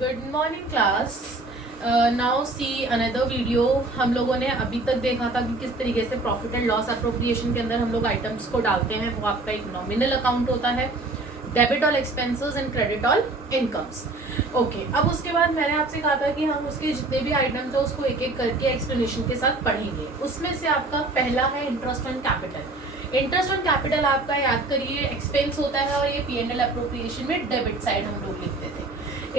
Good morning class. Now see another video. हम लोगों ने अभी तक देखा था कि किस तरीके से प्रॉफिट एंड लॉस अप्रोप्रिएशन के अंदर हम लोग आइटम्स को डालते हैं। वो आपका एक नॉमिनल अकाउंट होता है, debit all expenses and credit all incomes. Okay, अब उसके बाद मैंने आपसे कहा था कि हम उसके जितने भी आइटम्स हैं उसको एक एक करके एक्सप्लेनेशन के साथ पढ़ेंगे। उसमें से आपका पहला है interest on capital. Interest on capital आपका याद करिए एक्सपेंस होता है और ये P&L अप्रोप्रिएशन में डेबिट साइड हम लोग लिखते थे।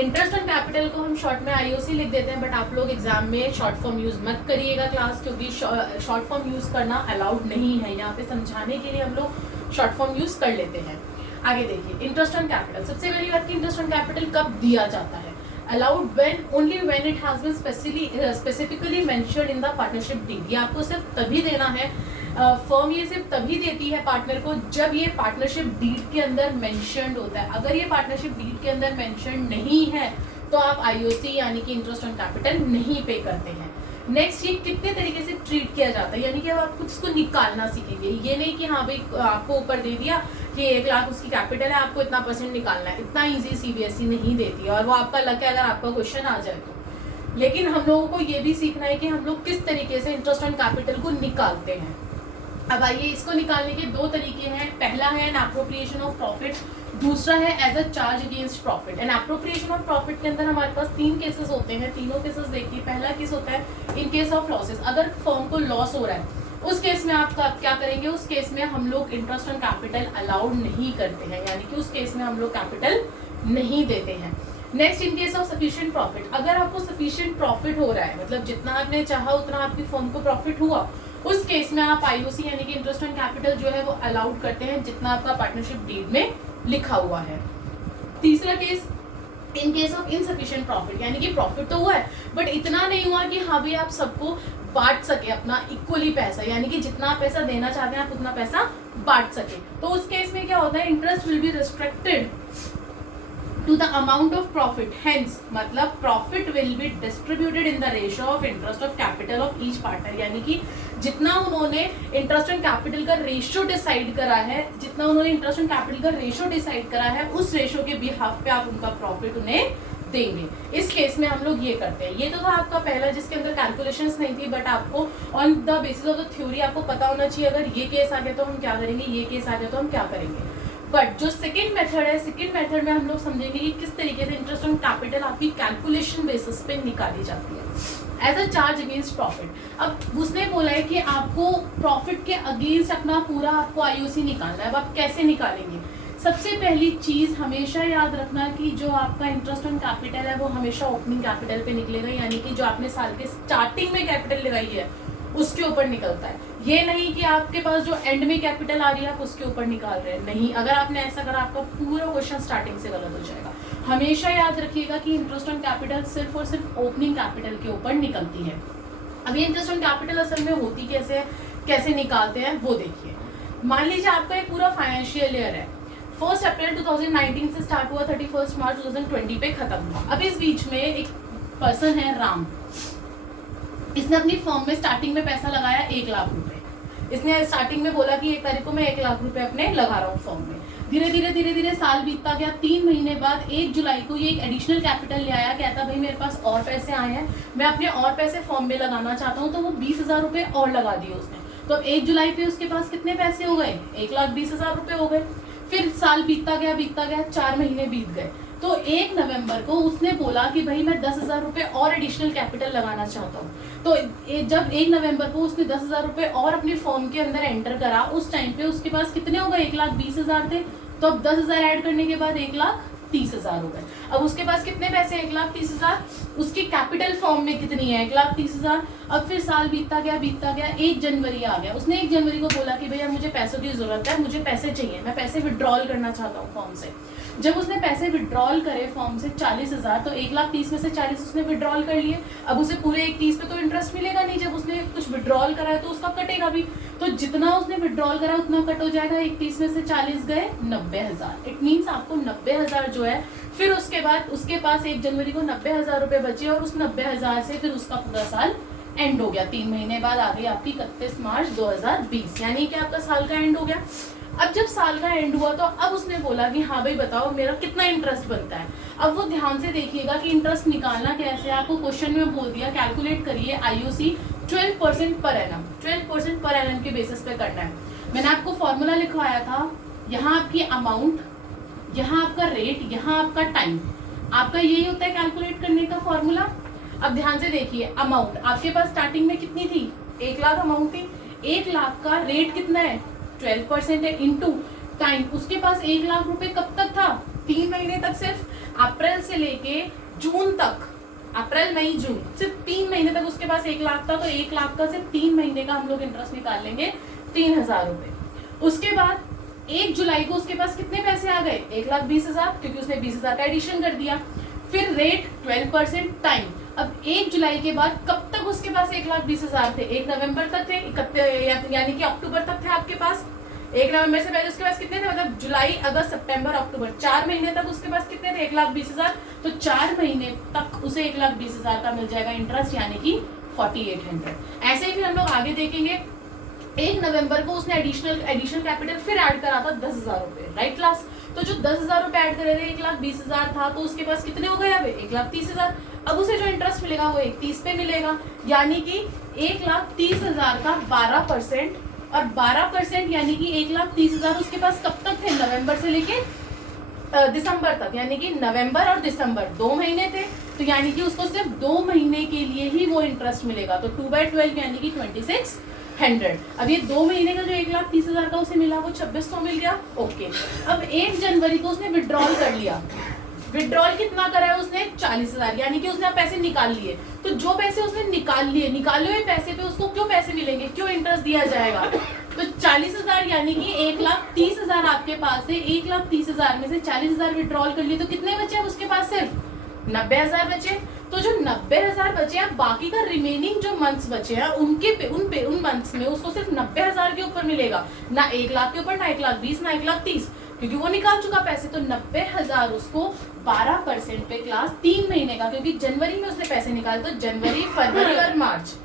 इंटरेस्ट ऑन कैपिटल को हम शॉर्ट में IOC लिख देते हैं, बट आप लोग एग्जाम में शॉर्ट फॉर्म यूज मत करिएगा क्लास, क्योंकि शॉर्ट फॉर्म यूज करना अलाउड नहीं है। यहाँ पे समझाने के लिए हम लोग शॉर्ट फॉर्म यूज कर लेते हैं। आगे देखिए इंटरेस्ट ऑन कैपिटल। सबसे पहली बात कि इंटरेस्ट ऑन कैपिटल कब दिया जाता है? Allowed when only when it has been specifically mentioned in the partnership deed. ये आपको सिर्फ तभी देना है, फर्म ये सिर्फ तभी देती है पार्टनर को जब ये पार्टनरशिप डीड के अंदर मेंशन्ड होता है। अगर ये पार्टनरशिप डीड के अंदर मेंशन्ड नहीं है तो आप IOC यानी कि इंटरेस्ट ऑन कैपिटल नहीं पे करते हैं। नेक्स्ट, ये कितने तरीके से ट्रीट किया जाता है, यानी कि अब आप कुछ इसको निकालना सीखेंगे। ये नहीं कि हाँ भाई आपको ऊपर दे दिया कि 1 लाख उसकी कैपिटल है, आपको इतना % निकालना है। इतना ईजी CBSE नहीं देती है, और वो आपका लक है अगर आपका क्वेश्चन आ जाए तो। लेकिन हम लोगों को ये भी सीखना है कि हम लोग किस तरीके से इंटरेस्ट ऑन कैपिटल को निकालते हैं। अब आइए, इसको निकालने के 2 तरीके हैं। पहला है एन एप्रोप्रिएशन ऑफ प्रॉफिट, दूसरा है as a charge against profit. An appropriation of profit के अंदर हमारे पास 3 केसेस होते हैं। तीनों केसेस देखिए। पहला केस होता है इन केस ऑफ लॉसेस। अगर फर्म को लॉस हो रहा है उस केस में आप क्या करेंगे? उस केस में हम लोग इंटरेस्ट ऑन कैपिटल अलाउड नहीं करते हैं, यानी कि उस केस में हम लोग कैपिटल नहीं देते हैं। Next, in case of sufficient profit. अगर आपको सफिशिएंट प्रॉफिट हो रहा है, मतलब जितना आपने चाहा उतना आपकी फर्म को प्रॉफिट हुआ, उस केस में आप IOC यानी कि इंटरेस्ट ऑन कैपिटल जो है वो अलाउड करते हैं जितना आपका पार्टनरशिप डीड में लिखा हुआ है। तीसरा case in case of insufficient profit, यानी कि प्रॉफिट तो हुआ है बट इतना नहीं हुआ कि हाँ भाई आप सबको बांट सके अपना इक्वली पैसा, यानी कि जितना आप पैसा देना चाहते हैं आप उतना पैसा बांट सके। तो उस केस में क्या होता है? Interest will be restricted to the amount of profit, hence मतलब profit will be distributed in the ratio of interest of capital of each partner। यानी कि जितना उन्होंने इंटरेस्ट ऑन कैपिटल का रेशियो डिसाइड करा है, जितना उन्होंने इंटरेस्ट ऑन कैपिटल का रेशियो डिसाइड करा है, उस रेशियो के बिहाफ पे आप उनका प्रॉफिट उन्हें देंगे। इस केस में हम लोग ये करते हैं। ये तो था आपका पहला जिसके अंदर कैलकुलेशंस नहीं थी, बट आपको on the basis of the theory आपको पता होना चाहिए अगर ये केस आ गया तो हम क्या करेंगे, ये केस आ गया तो हम क्या करेंगे। बट जो सेकंड मेथड है, सेकंड मेथड में हम लोग समझेंगे कि किस तरीके से इंटरेस्ट ऑन कैपिटल आपकी कैलकुलेशन बेसिस पे निकाली जाती है as a charge against profit. अब उसने बोला है कि आपको प्रॉफिट के अगेंस्ट अपना पूरा आपको IOC निकालना है। अब आप कैसे निकालेंगे? सबसे पहली चीज हमेशा याद रखना कि जो आपका इंटरेस्ट ऑन कैपिटल है वो हमेशा ओपनिंग कैपिटल पे निकलेगा, यानी कि जो आपने साल के स्टार्टिंग में कैपिटल लगाई है उसके ऊपर निकलता है। ये नहीं कि आपके पास जो एंड में कैपिटल आ रही है आप उसके ऊपर निकाल रहे हैं, नहीं। अगर आपने ऐसा करा आपका पूरा क्वेश्चन स्टार्टिंग से गलत हो जाएगा। हमेशा याद रखिएगा कि इंटरेस्ट ऑन कैपिटल सिर्फ और सिर्फ ओपनिंग कैपिटल के ऊपर निकलती है। अब ये इंटरेस्ट ऑन कैपिटल असल में होती कैसे है, कैसे निकालते हैं वो देखिए। मान लीजिए आपका एक पूरा फाइनेंशियल ईयर है, 1 अप्रैल 2019 से स्टार्ट हुआ, 31 मार्च 2020 पे खत्म हुआ। अब इस बीच में एक पर्सन है राम, इसने अपनी फर्म में स्टार्टिंग में पैसा लगाया 1 लाख रुपए। इसने स्टार्टिंग में बोला कि 1 तारीख को मैं 1 लाख रुपए अपने लगा रहा हूँ फर्म में। धीरे धीरे साल बीतता गया। 3 महीने बाद 1 जुलाई को ये एक एडिशनल कैपिटल ले आया, कहता भाई मेरे पास और पैसे आए हैं, मैं अपने और पैसे फर्म में लगाना चाहता हूँ। तो वो 20,000 रुपए और लगा दिए उसने। तो अब 1 जुलाई पे उसके पास कितने पैसे हो गए? 1,20,000 रुपए हो गए। फिर साल बीतता गया, 4 महीने बीत गए। तो 1 नवंबर को उसने बोला कि भाई मैं 10,000 रुपए और एडिशनल कैपिटल लगाना चाहता हूँ। तो जब 1 नवंबर को उसने 10,000 रुपए और अपनी फर्म के अंदर एंटर करा, उस टाइम पे उसके पास कितने हो गए? 1,20,000 थे। तो अब 10,000 ऐड करने के बाद 1,30,000 हो गए। अब उसके पास कितने पैसे? 1,30,000। उसकी कैपिटल फॉर्म में कितनी है? 1,30,000। अब फिर साल बीतता गया, 1 जनवरी आ गया। उसने 1 जनवरी को बोला कि भैया मुझे पैसों की जरूरत है, मुझे पैसे चाहिए, मैं पैसे विड्रॉल करना चाहता हूँ फॉर्म से। जब उसने पैसे विड्रॉल करे फॉर्म से 40,000, तो 1,30,000 में से 40 उसने विड्रॉल कर लिए। अब उसे पूरे 1,30,000 पे तो इंटरेस्ट मिलेगा नहीं, जब उसने कुछ विड्रॉल करा है तो उसका कटेगा भी। तो जितना उसने विड्रॉल करा उतना कट हो जाएगा। 1,30,000 में से 40 गए 90,000। इट मीन्स आपको 90,000 जो है, फिर उसके बाद उसके पास 1 जनवरी को 90,000 रुपए बचे, और उस 90,000 से फिर उसका पूरा साल एंड हो गया। 3 महीने बाद आ गई आपकी 31 मार्च 2020, यानी कि आपका साल का एंड हो गया। अब जब साल का एंड हुआ तो अब उसने बोला कि हाँ भाई बताओ मेरा कितना इंटरेस्ट बनता है। अब वो ध्यान से देखिएगा कि इंटरेस्ट निकालना कैसे है। आपको क्वेश्चन में बोल दिया कैलकुलेट करिए IOC 12% per annum, 12% per annum के बेसिस पे करना है। मैंने आपको फॉर्मूला लिखवाया था, यहाँ आपकी अमाउंट, यहाँ आपका रेट, यहाँ आपका टाइम, आपका यही होता है कैलकुलेट करने का फॉर्मूला। अब ध्यान से देखिए, अमाउंट आपके पास स्टार्टिंग में कितनी थी, 1 लाख अमाउंट थी, 1 लाख का रेट कितना है 12% है, इनटू टाइम, उसके पास 1 लाख रुपए कब तक था, 3 महीने तक, सिर्फ अप्रैल से लेके जून तक, अप्रैल मई जून, सिर्फ 3 महीने तक उसके पास 1 लाख था। तो 1 लाख का सिर्फ 3 महीने का हम लोग इंटरेस्ट निकाल लेंगे 3000 रुपए। उसके बाद 1 जुलाई को उसके पास कितने पैसे आ गए, 1,20,000, क्योंकि उसने 20,000 का एडिशन कर दिया। फिर रेट 12%, टाइम, अब 1 जुलाई के बाद कब तक उसके पास 1,20,000 थे, 1 नवंबर तक थे, यानी कि अक्टूबर तक थे आपके पास। 1 नवंबर से पहले उसके पास कितने थे, मतलब जुलाई अगस्त सितंबर अक्टूबर, 4 महीने तक उसके पास कितने थे, 1,20,000। तो 4 महीने तक उसे 1,20,000 का मिल जाएगा इंटरेस्ट, यानी कि 4800। ऐसे ही फिर हम लोग आगे देखेंगे, 1 नवंबर को उसने एडिशनल कैपिटल फिर ऐड करा था 10,000 रुपए, राइट क्लास। तो जो 10,000 रुपए ऐड करे थे, 1,20,000 था, तो उसके पास कितने हो गए अब 1,30,000। अब उसे जो इंटरेस्ट मिलेगा वो 1,30 पे मिलेगा, यानी कि 1,30,000 का 12%, और 12% यानी कि 1,30,000 उसके पास कब तक थे, नवंबर से लेके दिसंबर तक, यानी कि नवंबर और दिसंबर 2 महीने थे। तो यानी कि उसको सिर्फ 2 महीने के लिए ही वो इंटरेस्ट मिलेगा। तो 2/12 यानी कि 2600। अब ये 2 महीने का जो 1,30,000 का उसे मिला वो 2600 मिल गया, ओके। अब 1 जनवरी को उसने विड्रॉल कर लिया। विड्रॉल कितना करा है उसने, 40,000, यानी कि उसने पैसे निकाल लिए। तो जो पैसे उसने निकाले हुए पैसे पे उसको क्यों पैसे मिलेंगे, क्यों इंटरेस्ट दिया जाएगा। तो 40,000 यानी कि 1,30,000 आपके पास है, 1,30,000 में से 40,000 विड्रॉल कर लिए, तो कितने बचे अब उसके पास, सिर्फ 90,000 बचे। तो जो 90,000 बचे हैं, बाकी का रिमेनिंग जो मंथ्स बचे हैं उन मंथ्स में उसको सिर्फ 90,000 के ऊपर मिलेगा, ना 1 लाख के ऊपर, ना 1,20,000, ना 1,30,000, क्योंकि वो निकाल चुका पैसे। तो 90,000 उसको 12% पे क्लास 3 महीने का, क्योंकि जनवरी में उसने पैसे निकाले, तो जनवरी, फरवरी और मार्च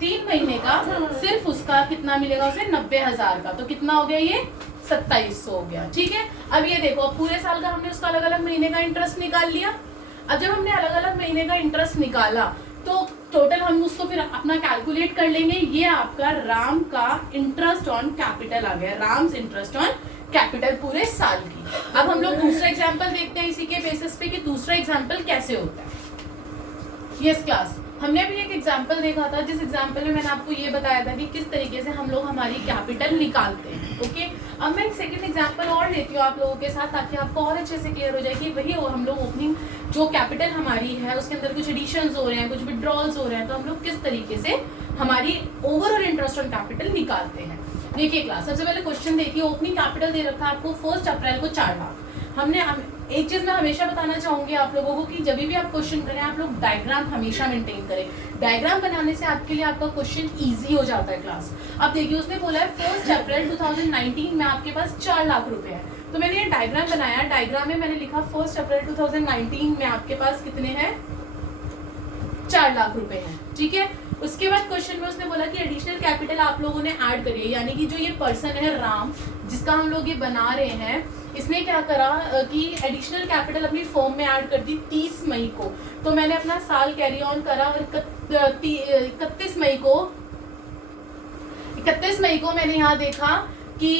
3 महीने का सिर्फ उसका कितना मिलेगा उसे, 90,000 का। तो कितना हो गया ये, 2700 हो गया, ठीक है। अब ये देखो, अब पूरे साल का हमने उसका अलग अलग महीने का इंटरेस्ट निकाल लिया। अब जब हमने अलग अलग महीने का इंटरेस्ट निकाला तो टोटल हम उसको फिर अपना कैलकुलेट कर लेंगे। ये आपका राम का इंटरेस्ट ऑन कैपिटल आ गया, राम्स इंटरेस्ट ऑन कैपिटल पूरे साल की। अब हम लोग दूसरा एग्जांपल देखते हैं इसी के बेसिस पे कि दूसरा एग्जांपल कैसे होता है। यस क्लास, हमने भी एक एग्जांपल देखा था, जिस एग्जांपल में मैंने आपको ये बताया था कि किस तरीके से हम लोग हमारी कैपिटल निकालते हैं, ओके। अब मैं एक सेकंड एग्जांपल और लेती हूँ आप लोगों के साथ, ताकि आपको और अच्छे से क्लियर हो जाए कि वही हम लोग ओपनिंग जो कैपिटल हमारी है उसके अंदर कुछ एडिशंस हो रहे हैं, कुछ विड्रॉल्स हो रहे हैं, तो हम लोग किस तरीके से हमारी ओवरऑल इंटरेस्ट ऑन कैपिटल निकालते हैं। देखिए क्लास, सबसे पहले क्वेश्चन देखिए, ओपनिंग कैपिटल दे रखा है आपको 1 अप्रैल को 4 लाख। हमने एक चीज मैं हमेशा बताना चाहूंगी आप लोगों को कि जब भी आप क्वेश्चन करें आप लोग डायग्राम हमेशा मेंटेन करें। डायग्राम बनाने से आपके लिए आपका क्वेश्चन इजी हो जाता है क्लास। अब देखिए, उसने बोला है 1 अप्रैल 2019 में आपके पास 4 लाख रुपए है, तो मैंने ये डायग्राम बनाया। डायग्राम में मैंने लिखा 1 अप्रैल 2019 में आपके पास कितने हैं, 4 लाख रुपए हैं, ठीक है। उसके बाद क्वेश्चन में उसने बोला कि एडिशनल कैपिटल आप लोगों ने ऐड करिए, यानी कि जो ये पर्सन है राम, जिसका हम लोग ये बना रहे हैं, इसने क्या करा कि एडिशनल कैपिटल अपनी फॉर्म में ऐड कर दी 30 मई को। तो मैंने अपना साल कैरी ऑन करा और 31 मई को मैंने यहाँ देखा कि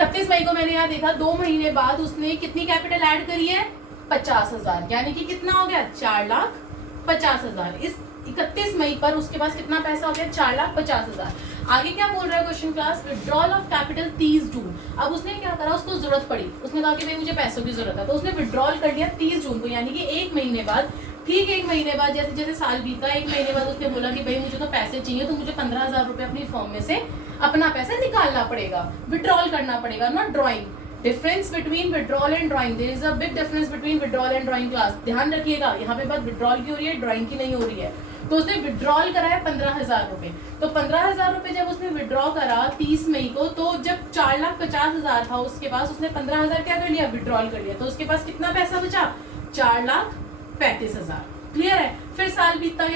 31 मई को मैंने यहाँ देखा 2 महीने बाद उसने कितनी कैपिटल ऐड करी है, 50,000, यानी कि कितना हो गया, 4,50,000। इस 31 मई पर उसके पास कितना पैसा हो गया, 4,50,000। आगे क्या बोल रहा है question class, withdrawal of capital 30 जून। अब उसने क्या करा, उसको जरूरत पड़ी, उसने कहा कि भाई मुझे पैसों की जरूरत है, तो उसने विड्रॉल कर लिया 30 जून को, यानी कि 1 महीने बाद। ठीक 1 महीने बाद, जैसे जैसे साल बीता, 1 महीने बाद उसने बोला कि भाई मुझे तो पैसे चाहिए, तो मुझे 15,000 रुपए अपनी फॉर्म में से अपना पैसा निकालना पड़ेगा, विड्रॉल करना पड़ेगा, not drawing. Difference between withdrawal and drawing, there is a big difference between withdrawal and drawing class, ध्यान रखिएगा। यहाँ पे बात विड्रॉल की हो रही है, ड्राइंग की नहीं हो रही है। तो उसने विड्रॉल करा है 15,000 रुपए। तो 15,000 रुपए जब उसने विड्रॉ करा 30 मई को, तो जब 4,50,000 था उसके पास, उसने 15,000 क्या कर लिया, विड्रॉल कर लिया। तो उसके पास कितना पैसा बचा, 4,35,000। क्लियर है। फिर साल बीतता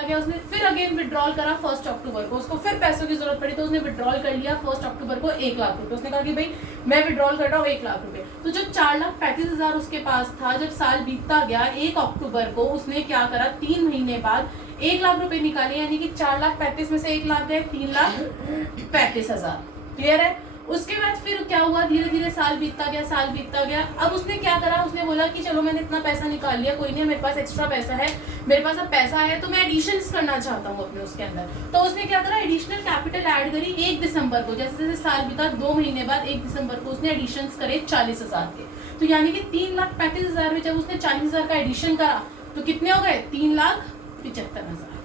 गया, उसने फिर अगेन विड्रॉल करा 1 अक्टूबर को, उसको फिर पैसों की जरूरत पड़ी तो उसने विड्रॉल कर लिया 1 अक्टूबर को 1 लाख रुपए। उसने कहा कि भाई मैं विड्रॉल कर रहा हूँ 1 लाख रुपए। तो जो 4,35,000 उसके पास था, जब साल बीतता गया 1 अक्टूबर को उसने क्या करा, 3 महीने बाद 1 लाख रुपए निकाले, यानी कि 4,35,000 में से 1 लाख गए, 3,35,000। क्लियर है। उसके बाद फिर क्या हुआ, धीरे धीरे साल बीतता गया। अब उसने क्या करा, उसने बोला कि चलो मैंने इतना पैसा निकाल लिया, कोई नहीं, मेरे पास एक्स्ट्रा पैसा है, मेरे पास अब पैसा है तो मैं एडिशंस करना चाहता हूँ अपने उसके अंदर। तो उसने क्या करा, एडिशनल कैपिटल ऐड करी 1 दिसंबर को। जैसे जैसे साल बीता 2 महीने बाद 1 दिसंबर को उसने एडिशंस करे 40,000 के। तो यानी कि 3,35,000 में जब उसने 40,000 का एडिशन करा तो कितने हो गए, 3,75,000।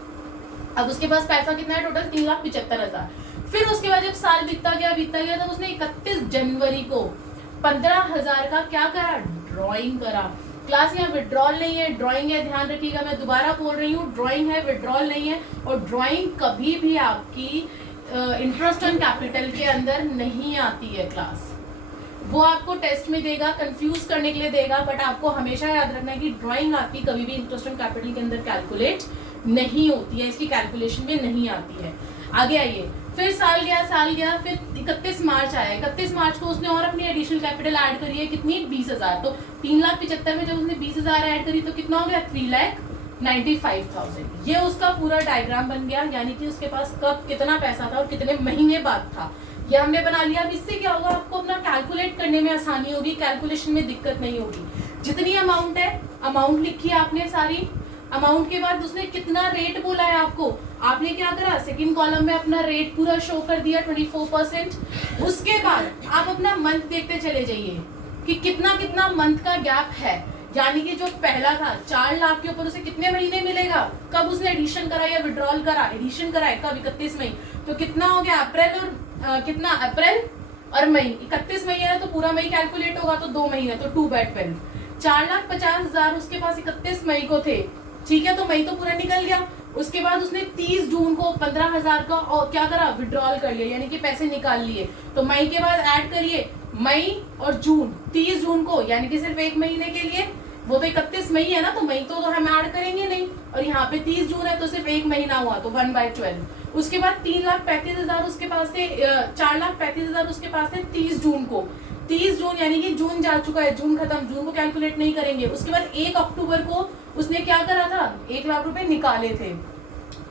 अब उसके पास पैसा कितना है टोटल, 3,75,000। फिर उसके बाद जब साल बीतता गया तब उसने 31 जनवरी को 15,000 का क्या करा, ड्राइंग करा। क्लास यहाँ विड्रॉल नहीं है, ड्राइंग है, ध्यान रखिएगा, मैं दोबारा बोल रही हूँ, ड्राइंग है, विड्रॉल नहीं है। और ड्राइंग कभी भी आपकी इंटरेस्ट ऑन कैपिटल के अंदर नहीं आती है क्लास। वो आपको टेस्ट में देगा, कंफ्यूज करने के लिए देगा, बट आपको हमेशा याद रखना है कि ड्राइंग आपकी कभी भी इंटरेस्ट ऑन कैपिटल के अंदर कैलकुलेट नहीं होती है, इसकी कैलकुलेशन में नहीं आती है। आगे आइए, फिर साल गया, फिर 31 मार्च आया। 31 मार्च को उसने और अपनी एडिशनल कैपिटल ऐड करी है, कितनी, 20,000। तो 3,75,000 में जब उसने 20,000 ऐड करी तो कितना हो गया, 3,95,000। ये उसका पूरा डायग्राम बन गया, यानी कि उसके पास कब कितना पैसा था और कितने महीने बाद था, ये हमने बना लिया। अब इससे क्या होगा, आपको अपना कैलकुलेट करने में आसानी होगी, कैलकुलेशन में दिक्कत नहीं होगी। जितनी अमाउंट है, अमाउंट लिखी है आपने सारी। अमाउंट के बाद उसने कितना रेट बोला है आपको, आपने क्या करा, सेकंड कॉलम में अपना रेट पूरा शो कर दिया 24%। उसके बाद आप अपना मंथ देखते चले जाइए कि कितना कितना मंथ का गैप है, यानी कि जो पहला था 4 लाख के ऊपर उसे कितने महीने मिलेगा, कब उसने एडिशन करा या विड्रॉल करा, एडिशन करा है कब, 31 मई। तो कितना हो गया, अप्रैल और कितना, अप्रैल और मई, 31 मई है तो पूरा मई कैलकुलेट होगा, तो 2 महीने, तो 2 बाय 12, 4,50,000 उसके पास 31 मई को थे। ठीक है, तो मई तो पूरा निकल गया। उसके बाद उसने 30 जून को 15,000 का और क्या करा, विड्रॉल कर लिया, यानी कि पैसे निकाल लिए। तो मई के बाद ऐड करिए मई और जून, 30 जून को, यानी कि सिर्फ 1 महीने के लिए, वो तो 31 मई है ना, तो मई तो हम ऐड करेंगे नहीं, और यहाँ पे 30 जून है तो सिर्फ 1 महीना हुआ, तो 1/12। उसके बाद 3,35,000 उसके पास थे, 4,35,000 उसके पास थे 30 जून को। 30 जून यानी कि जून जा चुका है, जून खत्म, जून को कैलकुलेट नहीं करेंगे। उसके बाद 1 अक्टूबर को उसने क्या करा था, 1 लाख रुपए निकाले थे।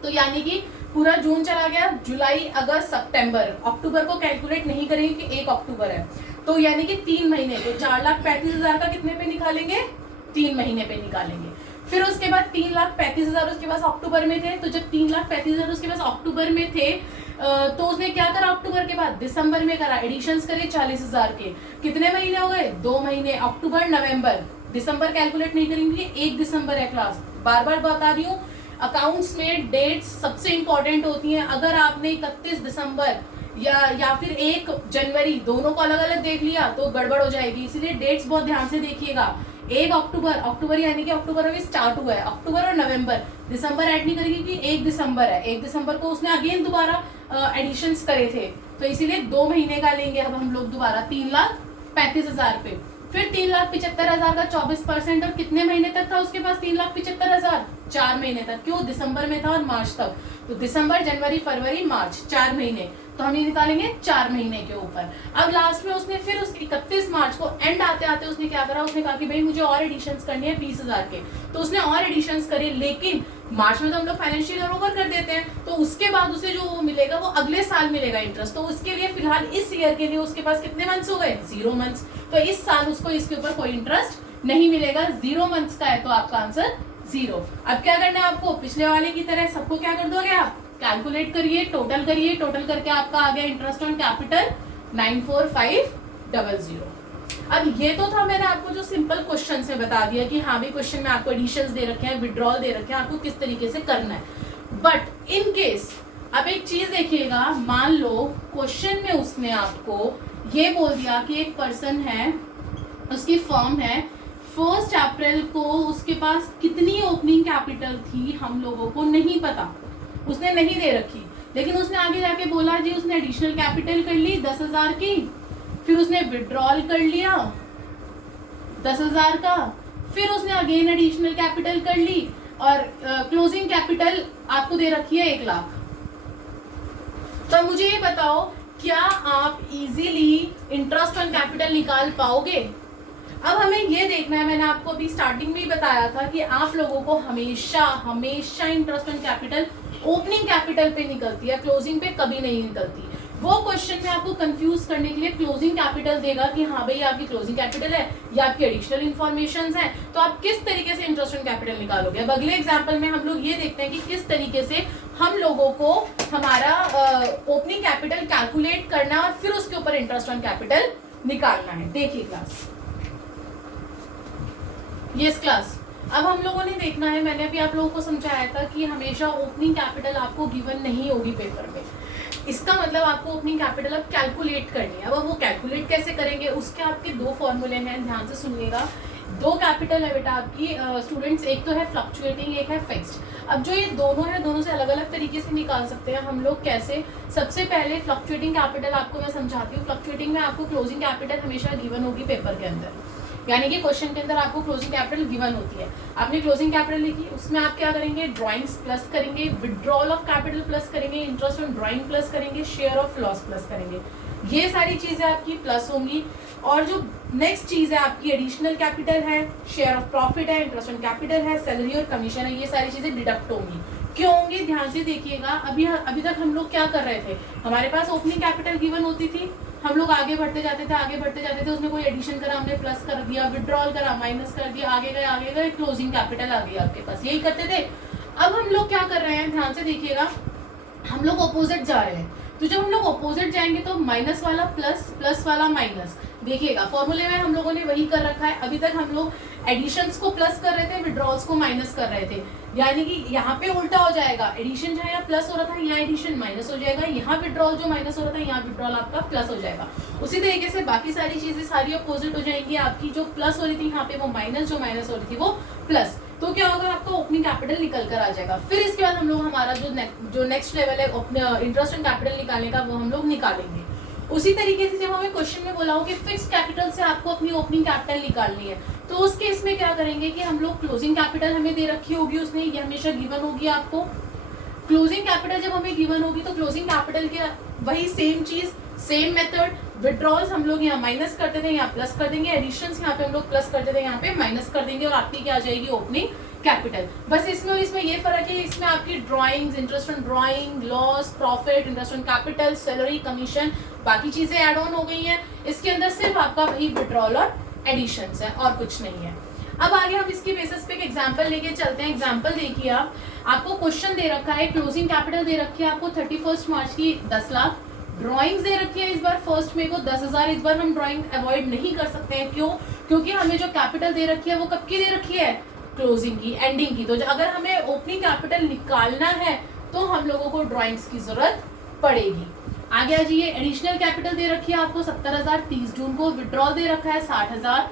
तो यानी कि पूरा जून चला गया, जुलाई, अगस्त, सितंबर, अक्टूबर को कैलकुलेट नहीं करेंगे कि 1 अक्टूबर है, तो यानी कि 3 महीने। तो 4,35,000 का कितने पे निकालेंगे, 3 महीने पे निकालेंगे। फिर उसके बाद 3,35,000 उसके पास अक्टूबर में थे, तो जब 3,35,000 उसके पास अक्टूबर में थे तो उसने क्या करा, अक्टूबर के बाद दिसंबर में करा, एडिशंस करे 40,000 के। कितने महीने हो गए, 2 महीने, अक्टूबर, नवंबर, दिसंबर कैलकुलेट नहीं करेंगे, 1 दिसंबर है क्लास। बार बार बता रही हूँ, अकाउंट्स में डेट्स सबसे इंपॉर्टेंट होती हैं। अगर आपने 31 दिसंबर या फिर 1 जनवरी दोनों को अलग अलग देख लिया तो गड़बड़ हो जाएगी, इसलिए डेट्स बहुत ध्यान से देखिएगा। 1 अक्टूबर, अक्टूबर यानी कि अक्टूबर अभी स्टार्ट हुआ है, अक्टूबर और नवंबर, दिसंबर ऐड नहीं करेगी कि 1 दिसंबर है, 1 दिसंबर को उसने अगेन दोबारा एडिशंस करे थे, तो इसीलिए 2 महीने का लेंगे अब हम लोग दोबारा 3,35,000 पे। फिर 3,75,000 का 24%, और कितने महीने तक था उसके पास 3,75,000, 4 महीने तक। क्यों, दिसंबर में था और मार्च तक, तो दिसंबर, जनवरी, फरवरी, मार्च, 4 महीने, तो हम ये निकालेंगे 4 महीने के ऊपर। अब लास्ट में उसने फिर उस 31 मार्च को एंड आते आते उसने क्या करा, उसने कहा कि भाई मुझे और एडिशंस करने हैं 20,000 के, तो उसने और एडिशंस करे। लेकिन मार्च में तो हम लोग फाइनेंशियल ईयर ओवर कर देते हैं, तो उसके बाद उसे जो मिलेगा वो अगले साल मिलेगा इंटरेस्ट, तो उसके लिए फिलहाल इस ईयर के लिए उसके पास कितने मंथ्स हो गए, 0 मंथ्स, तो इस साल उसको इसके ऊपर कोई इंटरेस्ट नहीं मिलेगा, 0 मंथ्स का है, तो आपका आंसर 0। अब क्या करना है आपको, पिछले वाले की तरह सबको क्या कर दोगे आप, कैलकुलेट करिए, टोटल करिए, टोटल करके आपका आ गया इंटरेस्ट ऑन कैपिटल 94,500। अब ये तो था मैंने आपको जो सिंपल क्वेश्चन से बता दिया कि हाँ भी क्वेश्चन में आपको एडिशंस दे रखे हैं, विड्रॉल दे रखे हैं, आपको किस तरीके से करना है। बट इन केस अब एक चीज देखिएगा, मान लो क्वेश्चन में उसने आपको ये बोल दिया कि एक पर्सन है, उसकी फर्म है, 1 अप्रैल को उसके पास कितनी ओपनिंग कैपिटल थी हम लोगों को नहीं पता, उसने नहीं दे रखी, लेकिन उसने आगे जाके बोला जी उसने एडिशनल कैपिटल कर ली 10,000 की, फिर उसने विड्रॉल कर लिया 10,000 का, फिर उसने अगेन एडिशनल कैपिटल कर ली। और क्लोजिंग कैपिटल आपको दे रखी है 1 लाख। तो मुझे ये बताओ, क्या आप इजीली इंटरेस्ट ऑन कैपिटल निकाल पाओगे? अब हमें ये देखना है, मैंने आपको अभी स्टार्टिंग में ही बताया था कि आप लोगों को हमेशा हमेशा interest on capital opening capital पे निकलती है, क्लोजिंग पे कभी नहीं निकलती। वो क्वेश्चन में आपको कंफ्यूज करने के लिए क्लोजिंग कैपिटल देगा कि हाँ भाई आपकी क्लोजिंग कैपिटल है या आपकी एडिशनल इन्फॉर्मेशन है, तो आप किस तरीके से इंटरेस्ट ऑन कैपिटल निकालोगे। अब अगले एग्जाम्पल में हम लोग ये देखते हैं कि किस तरीके से हम लोगों को हमारा ओपनिंग कैपिटल कैलकुलेट करना और फिर उसके ऊपर इंटरेस्ट ऑन कैपिटल निकालना है। देखिए क्लास, यस क्लास, अब हम लोगों ने देखना है, मैंने अभी आप लोगों को समझाया था कि हमेशा ओपनिंग कैपिटल आपको गिवन नहीं होगी पेपर में। इसका मतलब आपको ओपनिंग कैपिटल अब कैलकुलेट करनी है। अब वो कैलकुलेट कैसे करेंगे, उसके आपके 2 फॉर्मूले हैं, ध्यान से सुनिएगा। 2 कैपिटल है बेटा आपकी स्टूडेंट्स, एक तो है फ्लक्चुएटिंग, एक है फिक्स्ड। अब जो ये दोनों है, दोनों से अलग अलग तरीके से निकाल सकते हैं हम लोग। कैसे? सबसे पहले फ्लक्चुएटिंग कैपिटल आपको मैं समझाती हूँ। फ्लक्चुएटिंग में आपको क्लोजिंग कैपिटल हमेशा गिवन होगी पेपर के अंदर, यानी कि क्वेश्चन के अंदर आपको क्लोजिंग कैपिटल गिवन होती है। आपने क्लोजिंग कैपिटल लिखी, उसमें आप क्या करेंगे, ड्राइंग्स प्लस करेंगे, विड्रॉल ऑफ कैपिटल प्लस करेंगे, इंटरेस्ट ऑन ड्राइंग प्लस करेंगे, शेयर ऑफ लॉस प्लस करेंगे। ये सारी चीजें आपकी प्लस होंगी। और जो नेक्स्ट चीज है आपकी एडिशनल कैपिटल है, शेयर ऑफ प्रॉफिट है, इंटरेस्ट ऑन कैपिटल है, सैलरी और कमीशन है, ये सारी चीजें डिडक्ट होंगी। क्यों होंगी? ध्यान से देखिएगा। अभी तक हम लोग क्या कर रहे थे, हमारे पास ओपनिंग कैपिटल गिवन होती थी, हम लोग आगे बढ़ते जाते थे, उसमें कोई एडिशन करा, हमने प्लस कर दिया, विड्रॉल करा, माइनस कर दिया, आगे गए, क्लोजिंग कैपिटल आ गई आपके पास, यही करते थे। अब हम लोग क्या कर रहे हैं, ध्यान से देखिएगा, हम लोग ऑपोजिट जा रहे हैं। तो जब हम लोग ऑपोजिट जाएंगे तो माइनस वाला प्लस, प्लस वाला माइनस। देखिएगा फॉर्मूले में हम लोगों ने वही कर रखा है। अभी तक हम लोग एडिशंस को प्लस कर रहे थे, विड्रॉल्स को माइनस कर रहे थे, यानी कि यहाँ पे उल्टा हो जाएगा। एडिशन जहाँ यहाँ प्लस हो रहा था, यहाँ एडिशन माइनस हो जाएगा, यहाँ विड्रॉल जो माइनस हो रहा था, यहाँ विड्रॉल आपका प्लस हो जाएगा। उसी तरीके से बाकी सारी चीजें सारी अपोजिट हो जाएंगी। आपकी जो प्लस हो रही थी यहाँ पे वो माइनस, जो माइनस हो रही थी वो प्लस। तो क्या होगा, आपका ओपनिंग कैपिटल निकल कर आ जाएगा। फिर इसके बाद हम लोग हमारा जो नेक्स्ट लेवल है इंटरेस्ट ऑन कैपिटल निकालने का, वो हम लोग निकालेंगे। उसी तरीके से जब हमें क्वेश्चन में बोला हो कि फिक्स्ड कैपिटल से आपको अपनी ओपनिंग कैपिटल निकालनी है, तो उस केस में क्या करेंगे कि हम लोग क्लोजिंग कैपिटल हमें दे रखी होगी, उसमें ये हमेशा गिवन होगी आपको। क्लोजिंग कैपिटल जब हमें गिवन होगी तो क्लोजिंग कैपिटल के वही सेम चीज, सेम मेथड। विड्रॉल्स हम लोग यहाँ माइनस करते थे, यहाँ प्लस कर देंगे, एडिशंस यहाँ पे हम लोग प्लस करते थे, यहाँ पे माइनस कर देंगे, और आपकी क्या आ जाएगी, ओपनिंग कैपिटल। बस इसमें और इसमें ये फर्क है, इसमें आपकी drawings, interest on drawing, loss, profit, interest on capital, salary, commission, बाकी चीजें ऐड ऑन हो गई हैं। इसके अंदर सिर्फ आपका वही विड्रॉल और एडिशंस है और कुछ नहीं है। अब आगे हम इसके बेसिस पे एक एग्जांपल लेके चलते हैं। एग्जांपल देखिए, आपको क्वेश्चन दे रखा है, क्लोजिंग कैपिटल दे रखी है आपको 31 मार्च की 10 लाख, ड्राइंग्स दे रखी है इस बार फर्स्ट में को 10,000। इस बार हम ड्राइंग अवॉइड नहीं कर सकते हैं, क्यों? क्योंकि हमें जो कैपिटल दे रखी है वो कब की दे रखी है, क्लोजिंग की, एंडिंग की। तो अगर हमें ओपनिंग कैपिटल निकालना है तो हम लोगों को ड्राइंग्स की जरूरत पड़ेगी। आगे आ जाइए, एडिशनल कैपिटल दे रखी है आपको 70,000 30 जून को, विड्रॉल दे रखा है 60,000,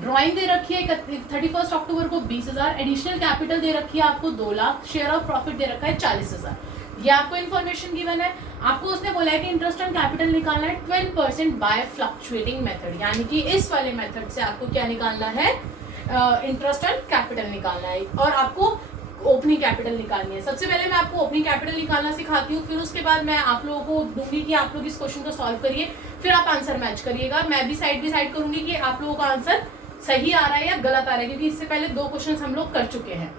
ड्राइंग दे रखी है 31 अक्टूबर को 20,000, एडिशनल कैपिटल दे रखी है आपको 2 लाख, शेयर ऑफ प्रॉफिट दे रखा है 40,000। ये आपको इन्फॉर्मेशन गिवन है। आपको उसने बोला है कि इंटरेस्ट ऑन कैपिटल निकालना है 12% बाय फ्लक्चुएटिंग मेथड, यानी कि इस वाले मेथड से आपको क्या निकालना है, इंटरेस्ट ऑन कैपिटल निकालना है, और आपको ओपनिंग कैपिटल निकालनी है। सबसे पहले मैं आपको ओपनिंग कैपिटल निकालना सिखाती हूँ, फिर उसके बाद मैं आप लोगों को दूंगी कि आप लोग इस क्वेश्चन को सॉल्व करिए, फिर आप आंसर मैच करिएगा। मैं भी डिसाइड करूंगी कि आप लोगों का आंसर सही आ रहा है या गलत आ रहा है, क्योंकि इससे पहले 2 क्वेश्चन हम लोग कर चुके हैं।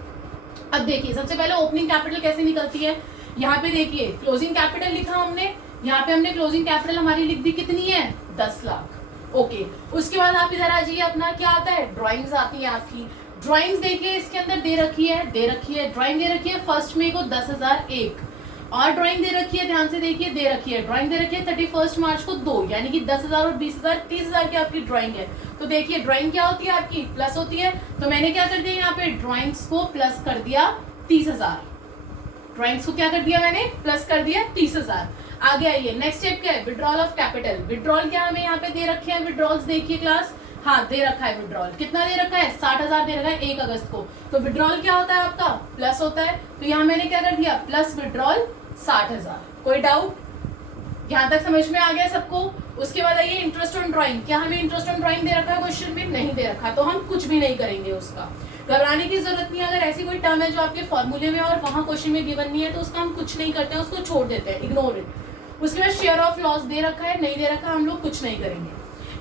अब देखिए, सबसे पहले ओपनिंग कैपिटल कैसे निकलती है। यहाँ पे देखिए क्लोजिंग कैपिटल लिखा हमने, यहाँ पे हमने क्लोजिंग कैपिटल हमारी लिख दी, कितनी है, 10 लाख। ओके, उसके बाद आप इधर आ जाइए, अपना क्या आता है, ड्राइंग्स आती है आपकी। ड्राइंग्स देखिए इसके अंदर दे रखी है ड्राइंग दे रखी है फर्स्ट में को 10,001, और ड्राइंग दे रखी है, ध्यान से देखिए, दे रखी है ड्राइंग दे रखी है 31 मार्च को 2, यानी कि 10,000 और 20,000 30,000 की आपकी ड्राइंग है। तो देखिए ड्राइंग क्या होती है आपकी, प्लस होती है। तो मैंने क्या कर दिया, यहाँ पे ड्राइंग्स को प्लस कर दिया 30,000, ड्राइंग्स को क्या कर दिया मैंने, प्लस कर दिया 30,000। आगे आइए, नेक्स्ट स्टेप क्या है, विड्रॉल ऑफ कैपिटल। विड्रॉल क्या हमें यहाँ पे दे रखे हैं, विड्रॉल्स देखिए क्लास, हाँ दे रखा है विड्रॉल, कितना दे रखा है, 60,000 दे रखा है 1 अगस्त को। तो विड्रॉल क्या होता है आपका, प्लस होता है। तो यहाँ मैंने क्या कर दिया, प्लस विड्रॉल 60,000। कोई डाउट, यहाँ तक समझ में आ गया सबको। उसके बाद आइए इंटरेस्ट ऑन ड्राइंग, क्या हमें इंटरेस्ट ऑन ड्राइंग दे रखा है क्वेश्चन में, नहीं दे रखा, तो हम कुछ भी नहीं करेंगे उसका। घबराने की जरूरत नहीं है। अगर ऐसी कोई टर्म है जो आपके फॉर्मूले में और वहां क्वेश्चन में गिवन नहीं है तो उसका हम कुछ नहीं करते हैं, उसको छोड़ देते हैं, इग्नोर इट। उसके बाद शेयर ऑफ लॉस दे रखा है, नहीं दे रखा, हम लोग कुछ नहीं करेंगे।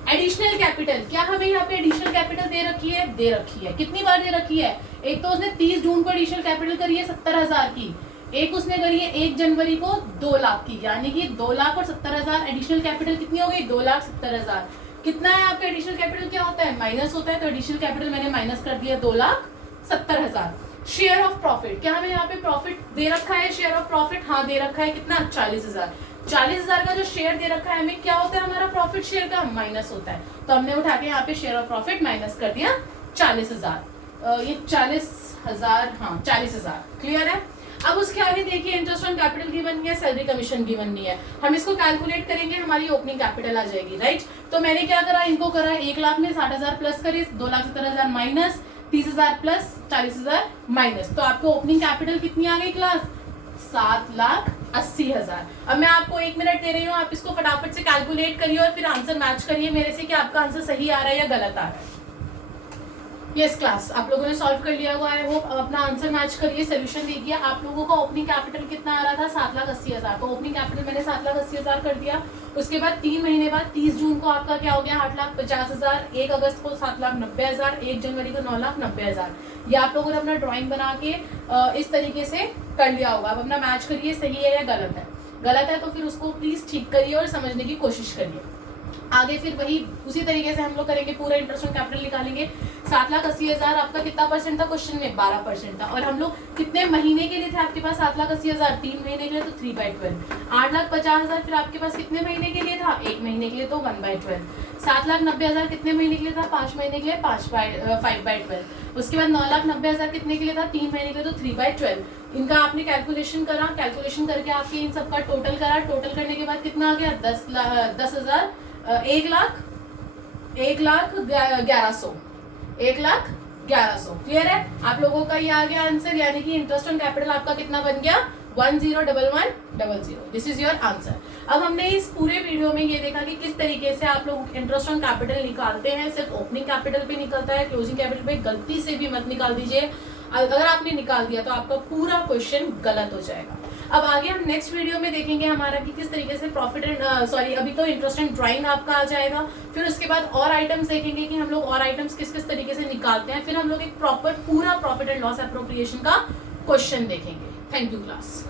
एडिशनल कैपिटल, क्या हमें यहाँ पे एडिशनल कैपिटल दे रखी है? दे रखी है। कितनी बार दे रखी है? एक तो उसने 30 जून को एडिशनल कैपिटल करी है 70,000 की, एक उसने करी है 1 जनवरी को 2 लाख की, यानी कि 2 लाख और 70,000 एडिशनल कैपिटल कितनी हो गई? 2,70,000। कितना है आपका एडिशनल कैपिटल? क्या होता है? माइनस होता है, तो एडिशनल कैपिटल मैंने माइनस कर दिया 2,70,000। शेयर ऑफ प्रॉफिट, क्या हमें यहाँ पे प्रॉफिट दे रखा है? शेयर ऑफ प्रॉफिट हाँ दे रखा है। कितना? 40,000। 40,000 का जो शेयर दे रखा है हमें, क्या होता है हमारा प्रॉफिट शेयर का? माइनस होता है, तो हमने उठा के यहाँ पे शेयर ऑफ प्रॉफिट माइनस कर दिया 40,000। ये 40,000, हाँ 40,000। क्लियर है? अब उसके आगे देखिए इंटरेस्ट ऑन कैपिटल गिवन नहीं है, सैलरी कमीशन गिवन नहीं है, हम इसको कैलकुलेट करेंगे, हमारी ओपनिंग कैपिटल आ जाएगी, राइट। तो मैंने क्या करा, इनको करा 1 लाख में 60,000 प्लस करी, 2,70,000 माइनस 30,000 प्लस 40,000 माइनस, तो आपको ओपनिंग कैपिटल कितनी आ गई क्लास? 7,80,000। अब मैं आपको 1 मिनट दे रही हूँ, आप इसको फटाफट से कैलकुलेट करिए और फिर आंसर मैच करिए मेरे से कि आपका आंसर सही आ रहा है या गलत आ रहा है। यस क्लास, आप लोगों ने सॉल्व कर लिया होगा, आई होप। अपना आंसर मैच करिए, सोल्यूशन देखिए। आप लोगों का ओपनिंग कैपिटल कितना आ रहा था? 7,80,000। तो ओपनिंग कैपिटल मैंने 7,80,000 कर दिया। उसके बाद 3 महीने बाद 30 जून को आपका क्या हो गया? 8,50,000। 1 अगस्त को 7,90,000। 1 जनवरी को 9,90,000। ये आप लोगों ने अपना ड्रॉइंग बना के इस तरीके से कर लिया होगा। अब अपना मैच करिए, सही है या गलत है। गलत है तो फिर उसको प्लीज ठीक करिए और समझने की कोशिश करिए। आगे फिर वही उसी तरीके से हम लोग करेंगे, पूरा इंटरेस्ट ऑन कैपिटल निकालेंगे। 7,80,000 आपका कितना परसेंट था क्वेश्चन में? 12% था। और हम लोग कितने महीने के लिए थे आपके पास? 7,80,000 3 महीने के लिए, तो 3/12। 8,50,000 फिर आपके पास कितने महीने के लिए था? 1 महीने के लिए, तो 1/12। 7,90,000 कितने महीने के लिए था? 5 महीने के लिए, 5/12। उसके बाद 9,90,000 कितने के लिए था? 3 महीने के लिए, तो 3/12। इनका आपने कैलकुलेशन करा, कैलकुलेशन करके आपके इन सबका टोटल करा, टोटल करने के बाद कितना आ गया? 10,000 1,11,000। 1,11,000। क्लियर है? आप लोगों का ये आ गया आंसर, यानी कि इंटरेस्ट ऑन कैपिटल आपका कितना बन गया? 10,11,00। This is your answer. अब हमने इस पूरे वीडियो में ये देखा कि किस तरीके से आप लोग इंटरेस्ट ऑन कैपिटल निकालते हैं। सिर्फ ओपनिंग कैपिटल पे निकलता है, क्लोजिंग कैपिटल पे गलती से भी मत निकाल दीजिए। अगर आपने निकाल दिया तो आपका पूरा क्वेश्चन गलत हो जाएगा। अब आगे हम नेक्स्ट वीडियो में देखेंगे हमारा कि किस तरीके से प्रॉफिट एंड अभी तो इंटरेस्ट एंड ड्राइंग आपका आ जाएगा। फिर उसके बाद और आइटम्स देखेंगे कि हम लोग और आइटम्स किस किस तरीके से निकालते हैं। फिर हम लोग एक प्रॉपर पूरा प्रॉफिट एंड लॉस एप्रोप्रिएशन का क्वेश्चन देखेंगे। Thank you class.